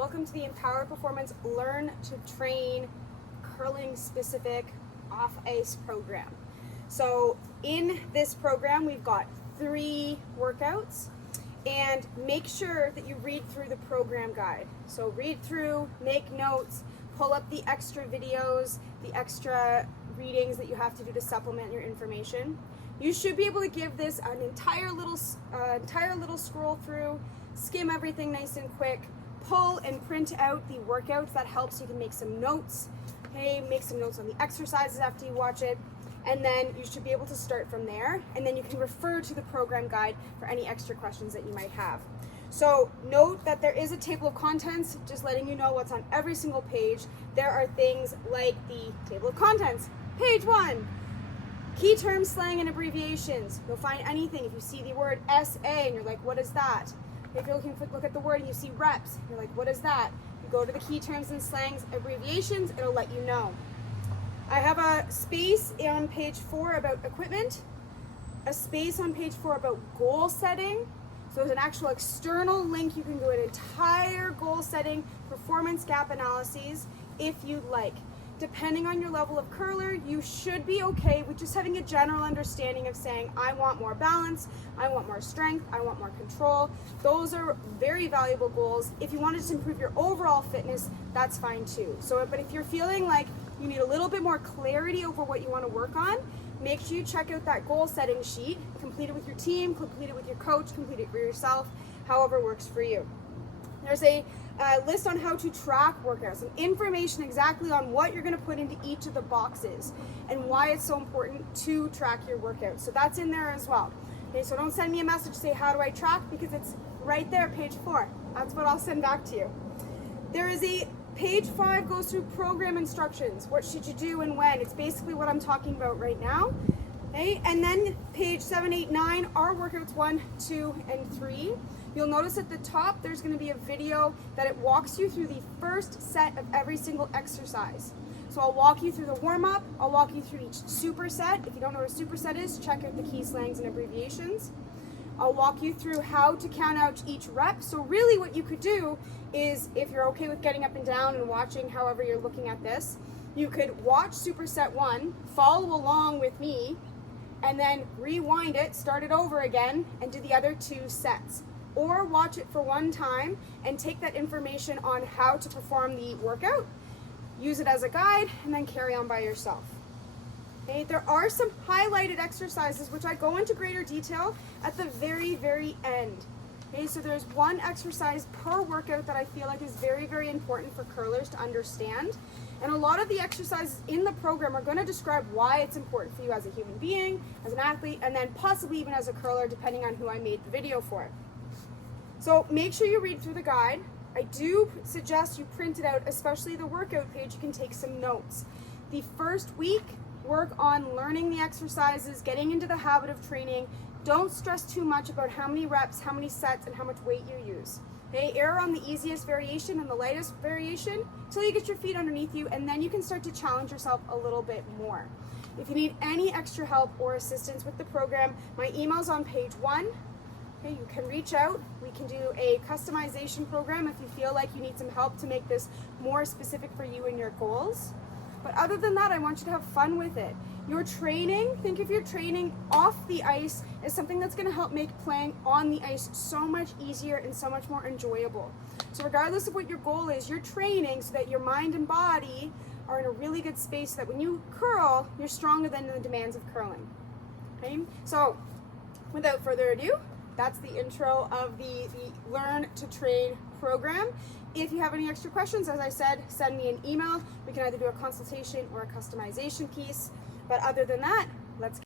Welcome to the Empower Performance Learn to Train curling specific off ice program. So in this program we've got 3 workouts, and make sure that you read through the program guide. So read through, make notes, pull up the extra videos, the extra readings that you have to do to supplement your information. You should be able to give this an entire little scroll through, skim everything nice and quick, pull and print out the workouts. That helps. You can make some notes. Okay, make some notes on the exercises after you watch it, and then you should be able to start from there, and then you can refer to the program guide for any extra questions that you might have. So note that there is a table of contents, just letting you know what's on every single page. There are things like the table of contents, page 1, key terms, slang, and abbreviations. You'll find anything. If you see the word SA and you're like, what is that? If you're looking for, look at the word and you see reps, you're like, what is that? You go to the key terms and slangs, abbreviations, it'll let you know. I have a space on page 4 about equipment, a space on page 4 about goal setting. So there's an actual external link. You can do an entire goal setting, performance gap analyses if you'd like. Depending on your level of curler, you should be okay with just having a general understanding of saying, I want more balance, I want more strength, I want more control. Those are very valuable goals. If you want to just improve your overall fitness, that's fine too. But if you're feeling like you need a little bit more clarity over what you want to work on, make sure you check out that goal setting sheet, complete it with your team, complete it with your coach, complete it for yourself, however works for you. There's a list on how to track workouts and information exactly on what you're going to put into each of the boxes and why it's so important to track your workouts. So that's in there as well. Okay, so don't send me a message to say, how do I track? Because it's right there, page 4. That's what I'll send back to you. There is a page 5 goes through program instructions. What should you do and when? It's basically what I'm talking about right now. Okay, and then page 7, 8, 9 are workouts 1, 2, and 3. You'll notice at the top there's going to be a video that it walks you through the first set of every single exercise. So I'll walk you through the warm-up, I'll walk you through each superset. If you don't know what a superset is, check out the key slangs and abbreviations. I'll walk you through how to count out each rep. So really what you could do is, if you're okay with getting up and down and watching however you're looking at this, you could watch superset 1, follow along with me, and then rewind it, start it over again, and do the other 2 sets. Or watch it for one time and take that information on how to perform the workout, use it as a guide, and then carry on by yourself. Okay, there are some highlighted exercises which I go into greater detail at the very, very end. Okay, so there's one exercise per workout that I feel like is very, very important for curlers to understand. And a lot of the exercises in the program are going to describe why it's important for you as a human being, as an athlete, and then possibly even as a curler, depending on who I made the video for. So make sure you read through the guide. I do suggest you print it out, especially the workout page. You can take some notes. The first week, work on learning the exercises, getting into the habit of training. Don't stress too much about how many reps, how many sets, and how much weight you use. Okay, err on the easiest variation and the lightest variation until you get your feet underneath you, and then you can start to challenge yourself a little bit more. If you need any extra help or assistance with the program, my email's on page 1. Okay, you can reach out. We can do a customization program if you feel like you need some help to make this more specific for you and your goals. But other than that, I want you to have fun with it. Your training, think of your training off the ice as something that's going to help make playing on the ice so much easier and so much more enjoyable. So regardless of what your goal is, you're training so that your mind and body are in a really good space so that when you curl, you're stronger than the demands of curling. Okay? So without further ado, that's the intro of the Learn to Train program. If you have any extra questions, as I said, send me an email. We can either do a consultation or a customization piece. But other than that, let's